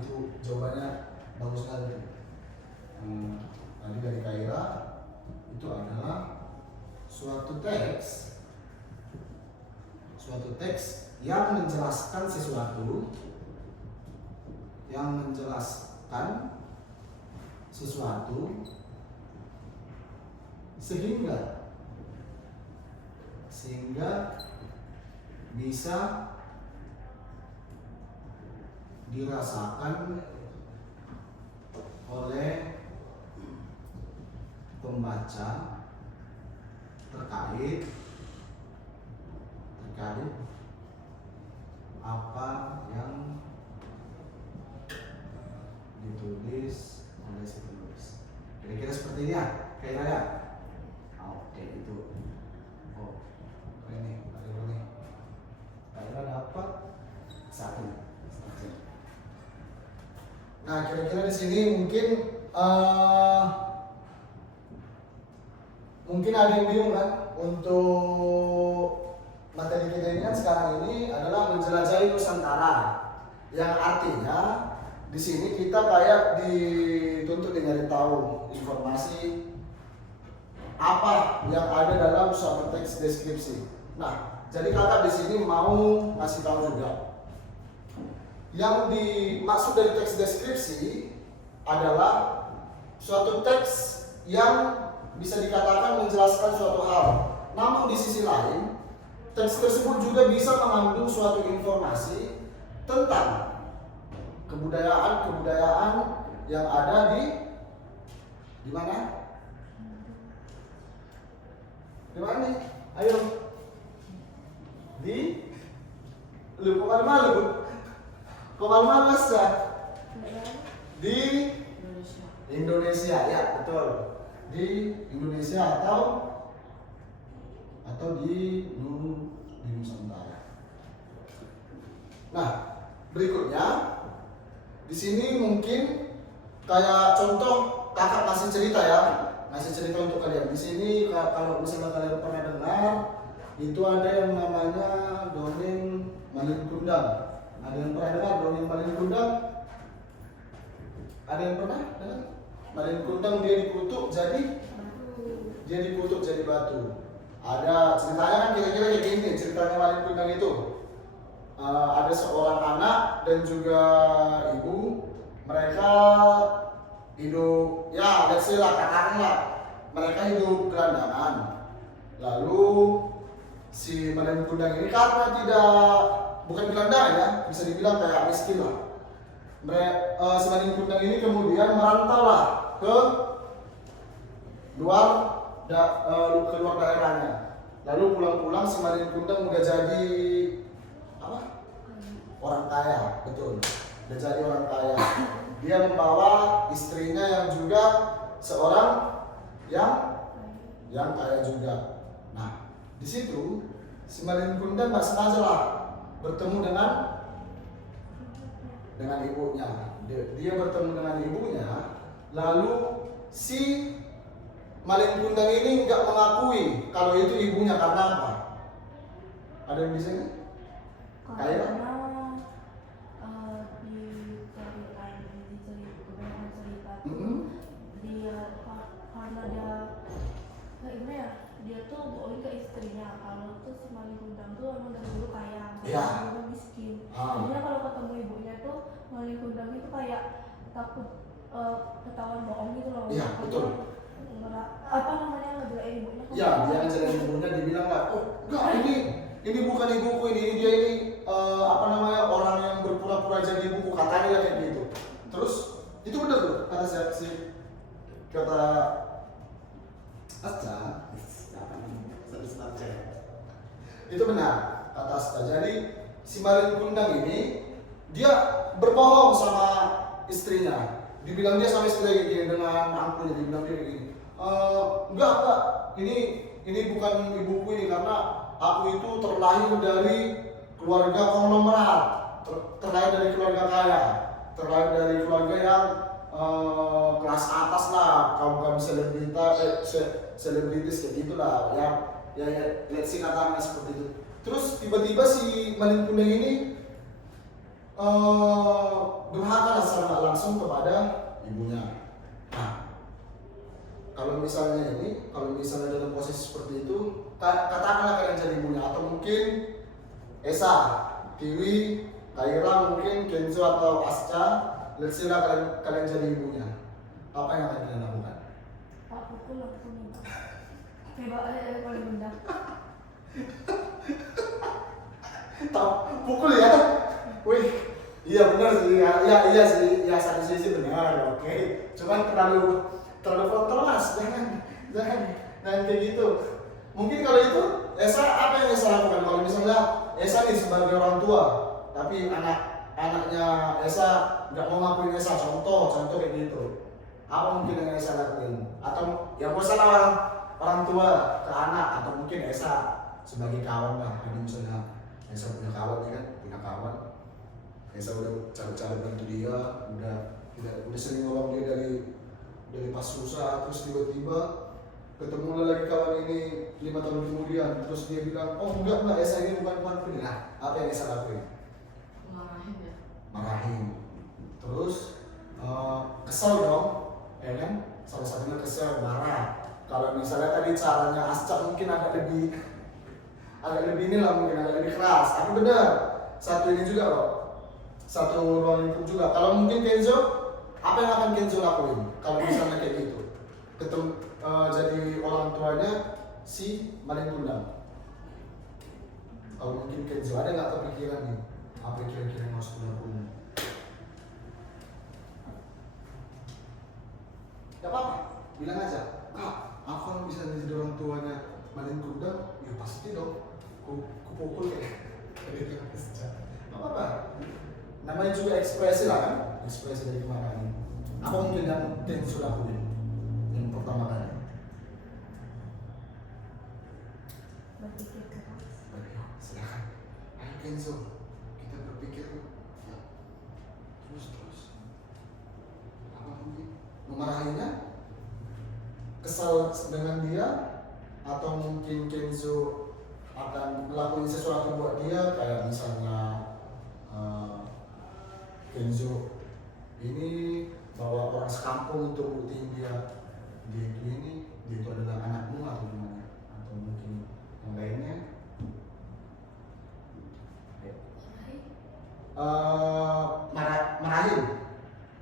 itu jawabannya bagus sekali. Tadi dari Kaira itu adalah suatu teks yang menjelaskan sesuatu sehingga bisa dirasakan oleh pembaca terkait apa yang ditulis oleh si penulis. Kira-kira seperti ini ya, Kaira ya. Oke, itu. Oh, ini Kaira dapat 1. Nah, kira-kira di sini mungkin ada yang bingung kan, untuk materi kita ini kan sekarang ini adalah menjelajahi Nusantara, yang artinya di sini kita kayak dituntut dengan tahu informasi apa yang ada dalam suatu teks deskripsi. Nah, jadi kakak di sini mau ngasih tahu juga. Yang dimaksud dari teks deskripsi adalah suatu teks yang bisa dikatakan menjelaskan suatu hal. Namun di sisi lain, teks tersebut juga bisa mengandung suatu informasi tentang kebudayaan yang ada di mana? Di mana nih? Ayo. Kemana Mas ya? Di Indonesia, ya betul. Di Indonesia atau di Nusantara. Nah, berikutnya di sini mungkin kayak contoh kakak ngasih cerita untuk kalian. Di sini kalau misalnya kalian pernah dengar, itu ada yang namanya dongeng Malin Kundang. Ada yang pernah dengar dongeng Malin Kundang? Ada yang pernah dengar? Malin Kundang dia dikutuk jadi batu. Ada ceritanya kan kira-kira kayak gini ceritanya Malin Kundang itu. Ada seorang anak dan juga ibu, mereka hidup, ya let's say lah, katakanlah mereka hidup gelandangan. Lalu si Malin Kundang ini karena bukan gelandangan ya, bisa dibilang kayak miskin lah. Si Malin Kundang ini kemudian merantau lah ke luar daerahnya. Lalu pulang-pulang si Malin Kundang udah jadi orang kaya, betul. Udah jadi orang kaya. Dia membawa istrinya yang juga seorang yang kaya juga. Nah, di situ si Malin Kundang nggak sengaja lah bertemu dengan ibunya. Dia bertemu dengan ibunya, lalu si Malin Kundang ini nggak mengakui kalau itu ibunya. Karena apa? Ada yang bisa nggak? Kayak dia tuh bohongin ke istrinya kalau tuh si Malin Kundang tuh emang dari dulu kaya, ya. Miskin. Jadinya kalau ketemu ibunya tuh Malin Kundang itu kayak takut ketahuan bohong gitu loh. Iya, betul. Ngejelain ibunya. Ya, dia ngejelain ibunya, dibilang lah, oh enggak, ini bukan ibuku, ini dia orang yang berpura-pura jadi ibuku, katanya kayak gitu. Terus itu benar tuh kata kata Asta. Itu benar kata Asta. Jadi si Malin Kundang ini dia berbohong sama istrinya. Dibilang dia sama istrinya kayak gini, dengan angkuhnya dibilang dia kayak gini. Enggak, ini bukan ibuku ini, karena aku itu terlahir dari keluarga konglomerat, terlahir dari keluarga kaya, terlahir dari keluarga yang kelas atas lah, kaum selebritis kayak gitulah, ya let's say katakanlah seperti itu. Terus tiba-tiba si Malin Kundang ini durhaka secara nggak langsung kepada ibunya. Nah, kalau misalnya dalam posisi seperti itu, katakanlah kalian jadi ibunya, atau mungkin Esa, Tiwi, Kaira, mungkin Kenzo atau Asca, let's say lah kalian jadi ibunya. Apa yang akan kalian lakukan? Tak pukul langsung nih. Coba ada paling rendah. Tak pukul ya? Wih, iya benar sih, iya sih, ya satu sisi benar, oke. Cuman terlalu frontal mas, jangan kayak gitu. Mungkin kalau itu, Esa apa yang Esa lakukan? Kalau misalnya Esa nih sebagai orang tua, tapi anaknya Esa nggak mau ngakuin Esa, contoh kayak gitu. Apa mungkin yang Esa lakuin? Atau ya misalnya orang tua ke anak, atau mungkin Esa sebagai kawan lah. Jadi misalnya Esa punya kawan ya kan, punya kawan. Esa udah cari bantu dia, udah sering nolong dia dari pas susah, terus tiba-tiba ketemu lagi kawan ini 5 tahun kemudian, terus dia bilang, oh enggak Esa ini bukan ini. Nah, apa yang Esa lakuin? Marahin ya. Marahin. Terus kesel dong, ya kan? Salah satunya kesel, marah. Kalau misalnya tadi caranya Asca mungkin agak lebih ini lah, mungkin agak lebih keras. Tapi benar, satu ini juga loh, satu ruang lingkup juga. Kalau mungkin Kenzo, apa yang akan Kenzo lakuin? Kalau misalnya kayak gitu, jadi orang tuanya si Malin Kundang. Kalau mungkin Kenzo, ada nggak kepikiran nih, apa kira-kira yang harus dilakuin? Gak apa-apa, bilang aja, Kak, aku kalau bisa jadi orang tuanya Malin Kundang, ya pasti dong, ku pukul kayak gitu. Gak apa-apa, namanya juga ekspresi lah kan, ekspresi dari kemarahan. Apa mungkin yang Kenzo lakuin yang pertama kali? Berpikir keras. Silakan, ayo Kenzo, kita berpikir ya. Terus apa mungkin memarahinya, kesal dengan dia, atau mungkin Kenzo akan melakukan sesuatu buat dia, kayak misalnya Kenzo ini bawa orang sekampung untuk buktiin dia itu adalah anakmu, atau gimana, atau mungkin yang lainnya. Marahin,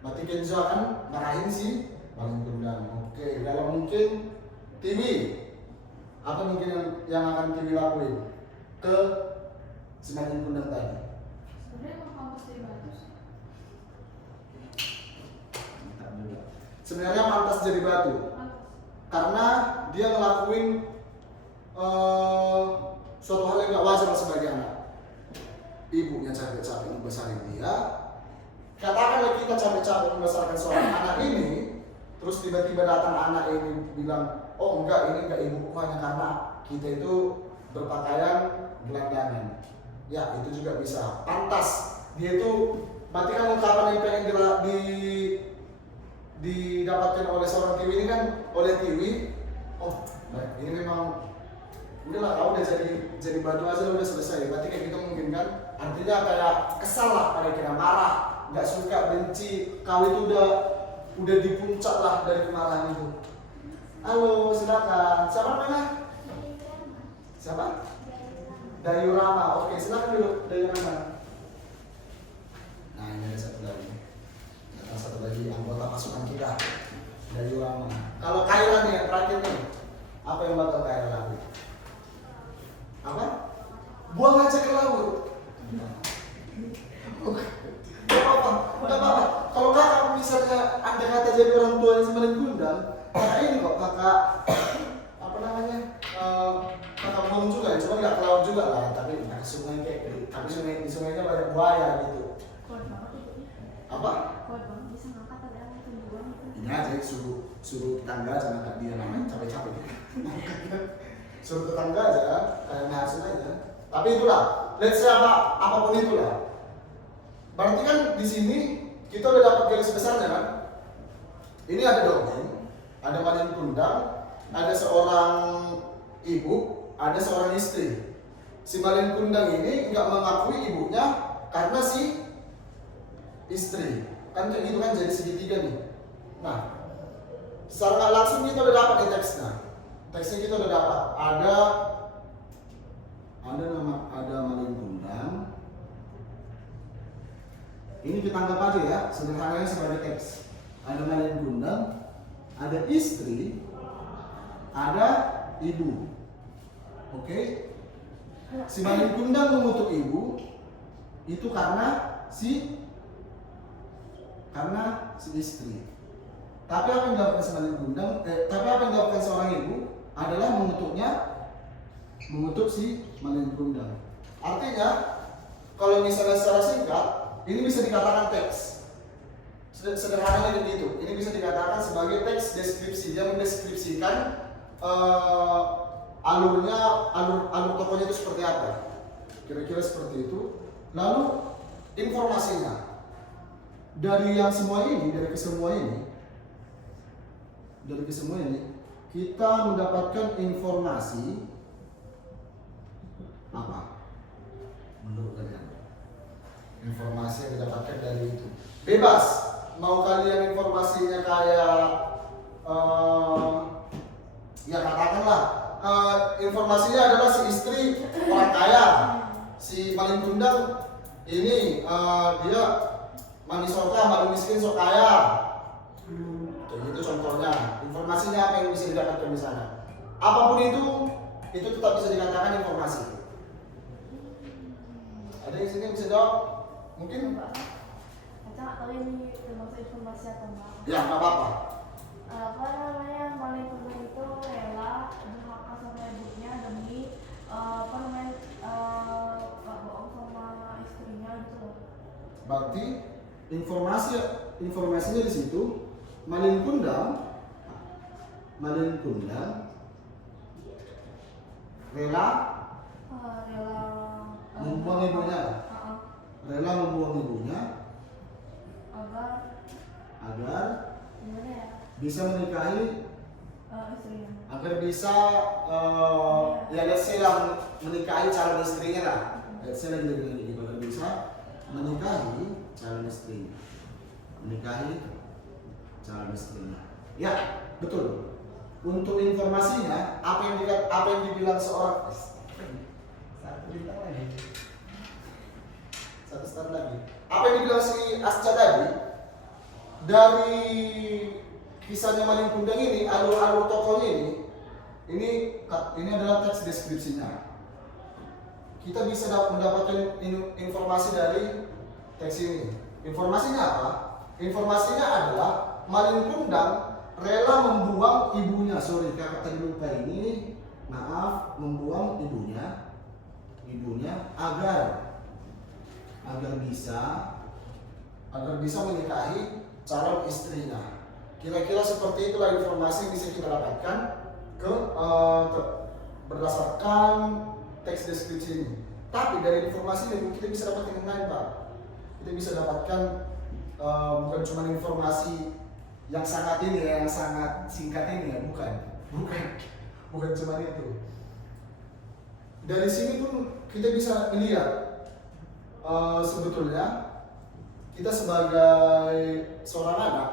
berarti Kenzo akan marahin si Malin Kundang. Oke, kalau mungkin Tiwi, apa mungkin yang akan Tiwi lakuin ke si Malin Kundang tadi? Sebenarnya mau kampus dari batu sih. Sebenarnya pantas jadi batu karena dia ngelakuin suatu hal yang gak wajar sebagai anak. Ibunya capek-capek membesarin dia. Katakanlah kita capek-capek membesarkan seorang anak ini, terus tiba-tiba datang anak ini bilang, oh enggak, ini enggak ibuku, hanya karena kita itu berpakaian gelandangan. Ya, itu juga bisa. Pantas. Dia itu berarti kan ungkapan yang pengen didapatkan oleh seorang Tiwi ini kan, oleh Tiwi, oh baik, ini memang udahlah, kau udah jadi batu aja udah selesai. Berarti kayak gitu mungkin kan, artinya kayak kesal lah, pada kira marah, nggak suka, benci. Kau itu udah di puncak lah dari kemarahan itu. Halo, silakan. Siapa namanya? Siapa? Dayu Rama. Oke, silakan dulu Dayu Rama. Nah, ini ada satu lagi anggota pasukan kita, Dayu Rama. Kalau Kaira nih yang terakhir nih, apa yang bakal Kaira lakukan? Apa? Buang aja ke laut. Gak apa-apa. Kalau kakak misalnya anda kata jadi orang tuanya si Malin Kundang, kakak ini kok kakak apa namanya? Kakak buang juga, cuma nggak ke laut juga lah, tapi nggak ke sungai tapi di sungainya banyak buaya gitu. Kuat banget itu. Apa? Kuat banget bisa ngangkat ada anak itu buang itu. Ini aja suruh tetangga aja ngangkat dia, namanya capek-capek. Suruh tetangga aja, kayak ngasin aja. Tapi itulah, let's say apapun itulah. Berarti kan di sini kita udah dapat garis besarnya kan? Ini ada dongeng, ada Malin Kundang, ada seorang ibu, ada seorang istri. Si Malin Kundang ini nggak mengakui ibunya karena si istri. Kan kayak gitu kan jadi segitiga nih. Nah, secara nggak langsung kita udah dapat nih teksnya. Teksnya kita udah dapat. Ada malin kundang. Ini kita anggap aja ya, sederhananya sebagai teks. Ada malin kundang, ada istri, ada ibu. Oke? Si malin kundang mengutuk ibu itu karena si istri. Tapi apa yang dilakukan si malin kundang? Tapi apa yang dilakukan seorang ibu adalah mengutuk si malin kundang. Artinya, kalau misalnya secara singkat, ini bisa dikatakan teks. Sederhananya begitu. Ini bisa dikatakan sebagai teks deskripsi. Dia mendeskripsikan alur tokohnya itu seperti apa. Kira-kira seperti itu. Lalu informasinya dari kesemua ini kita mendapatkan informasi apa? Menurut kalian? Informasi yang didapatkan dari itu bebas. Mau kalian informasinya kayak ya katakanlah informasinya adalah si istri orang kaya, si malin kundang ini dia manisoka, malu miskin sok kaya. Kayak gitu contohnya. Informasinya apa yang bisa didapatkan di sana. Apapun itu tetap bisa dikatakan informasi. Ada yang sini yang bisa jawab? Mungkin? Kita nggak tahu ini termasuk informasi atau enggak. Ya, nggak apa-apa. Apa namanya, malin kundang itu rela durhaka sama ibunya demi nggak bohong sama istrinya gitu loh. Berarti informasinya di situ malin kundang rela membuang ibunya. Rela membuang ibunya agar gimana ya? bisa menikahi Istrinya. agar bisa ya let's say lah menikahi calon istrinya lah. Let's say lagi agar bisa menikahi calon istrinya. Ya, betul. Untuk informasinya, apa yang dibilang seorang satu start lagi. Apa yang dibilang si Asca tadi dari kisahnya malin kundang ini, alur tokohnya ini adalah teks deskripsinya. Kita bisa mendapatkan informasi dari teks ini. Informasinya apa? Informasinya adalah malin kundang rela membuang ibunya. Sorry, kakak tadi lupa ini. Maaf, membuang ibunya agar bisa menikahi calon istrinya. Kira-kira seperti itulah informasi yang bisa kita dapatkan berdasarkan teks deskripsi ini. Tapi dari informasi ini kita bisa dapatkan yang lain, Pak. Kita bisa dapatkan bukan cuma informasi yang sangat singkat ini ya, bukan cuma itu. Dari sini pun kita bisa melihat sebetulnya kita sebagai seorang anak,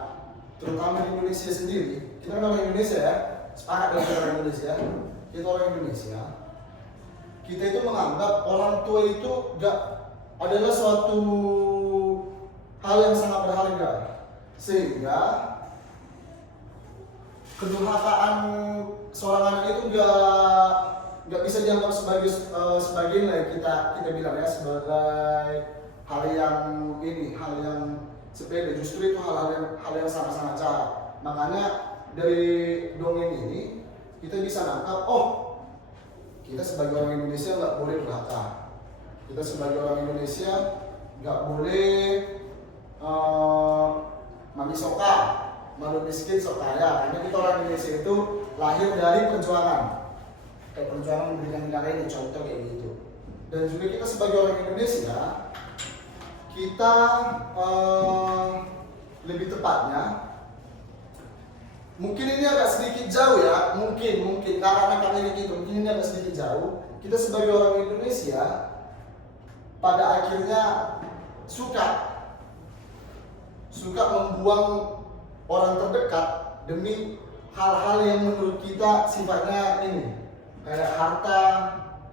terutama di Indonesia sendiri, kita kan orang Indonesia ya, sepakat dengan orang Indonesia, kita orang Indonesia, kita itu menganggap orang tua itu adalah suatu hal yang sangat berharga, sehingga kedurhakaan seorang anak itu nggak bisa dianggap sebagai kita bilang ya, sebagai hal yang sepele. Justru itu hal yang sangat-sangat jahat. Makanya dari dongeng ini kita bisa nangkap, kita sebagai orang Indonesia nggak boleh durhaka. Kita sebagai orang Indonesia nggak boleh mamisoka, malu miskin sok kaya. Karena kita orang Indonesia itu lahir dari perjuangan. Kayak perjuangan memberikan negara ini, contoh kayak gitu. Dan juga kita sebagai orang Indonesia, kita lebih tepatnya, mungkin ini agak sedikit jauh ya, mungkin karena gitu, mungkin ini agak sedikit jauh. Kita sebagai orang Indonesia pada akhirnya suka suka membuang orang terdekat demi hal-hal yang menurut kita sifatnya ini kayak harta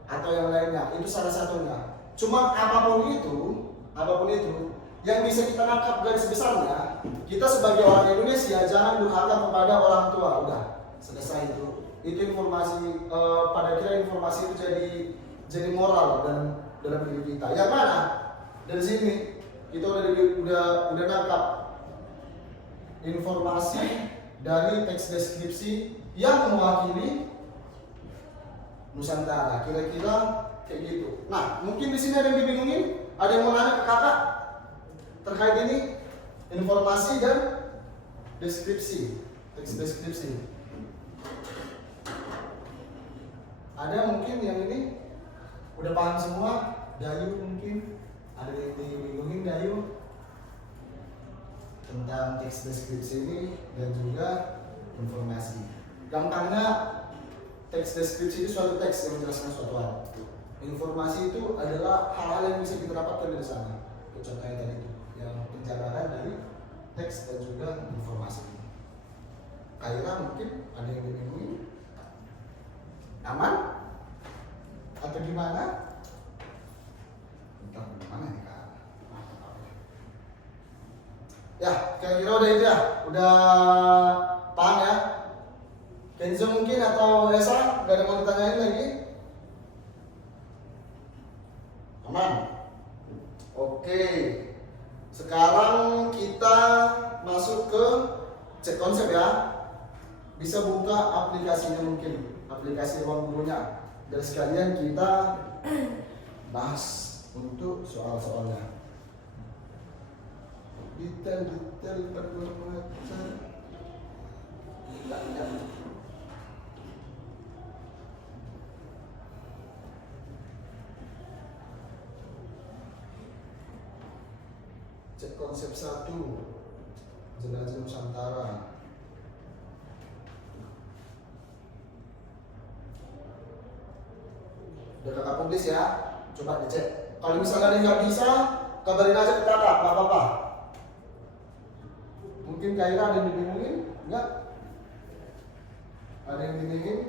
atau yang lainnya. Itu salah satunya. Cuma apapun itu yang bisa kita tangkap garis besarnya, kita sebagai orang Indonesia jangan durhaka kepada orang tua. Udah selesai itu. Itu informasi pada kira informasi itu jadi moral dan dalam diri kita. Yang mana dari sini kita udah nangkap informasi dari teks deskripsi yang mewakili Nusantara. Kira-kira kayak gitu. Nah, mungkin di sini ada yang dibingungin, ada yang mau nanya ke kakak terkait ini informasi dan deskripsi, teks deskripsi. Ada mungkin yang ini udah paham semua? Dayu mungkin ada yang dibingungin Dayu tentang teks deskripsi ini dan juga informasi. Gampangnya teks deskripsi itu suatu teks yang menjelaskan suatu hal. Informasi itu adalah hal-hal yang bisa kita dapatkan dari sana. Contohnya tadi itu yang penjabaran dari teks dan juga informasi. Kaira mungkin ada yang dibingungin? Aman? Atau gimana? Entah gimana nih kak. Ya, kira-kira udah itu ya? Udah paham ya? Kenzo mungkin atau Esa? Gak ada mau ditanyain lagi? Aman? Oke. Sekarang kita masuk ke cek konsep ya. Bisa buka aplikasinya mungkin, aplikasi ruang gurunya. Dan sekalian kita bahas untuk soal-soalnya. Detail bermacam. Tidak. Cek konsep 1, Jelajah Nusantara. Udah kakak publis ya, coba dicek. Kalau misalnya ada yang nggak bisa, kabarin aja ke kakak, nggak apa-apa. Mungkin Kaira ada yang dibingungin? Enggak? Ada yang dibingungin?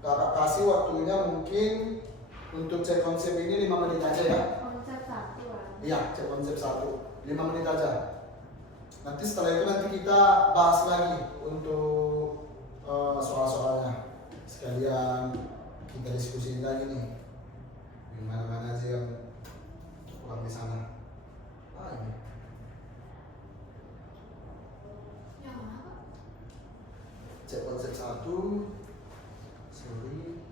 Kakak kasih waktunya mungkin untuk cek konsep ini 5 menit aja ya. Konsep 1 lah. Iya, cek konsep 1 5 menit aja. Nanti setelah itu nanti kita bahas lagi untuk soal-soalnya. Sekalian kita diskusiin lagi nih. Yang mana-mana aja yang kurang di sana. Ini. Yang mana? Cek konsep 1. Sorry.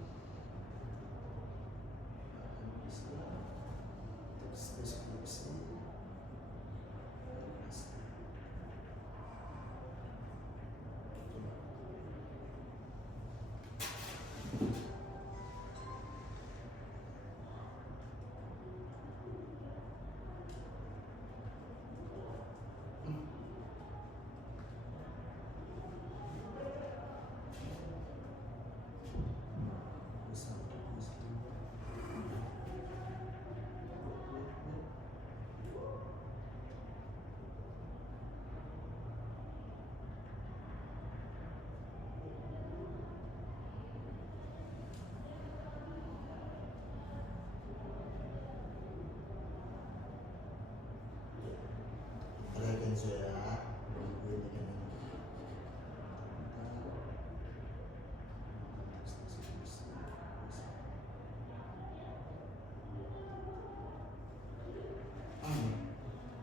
Kenzo ya.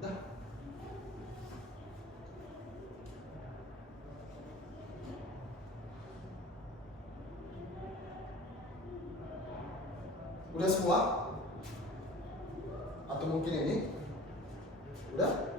Dah. Udah semua? Atau mungkin ini? Udah?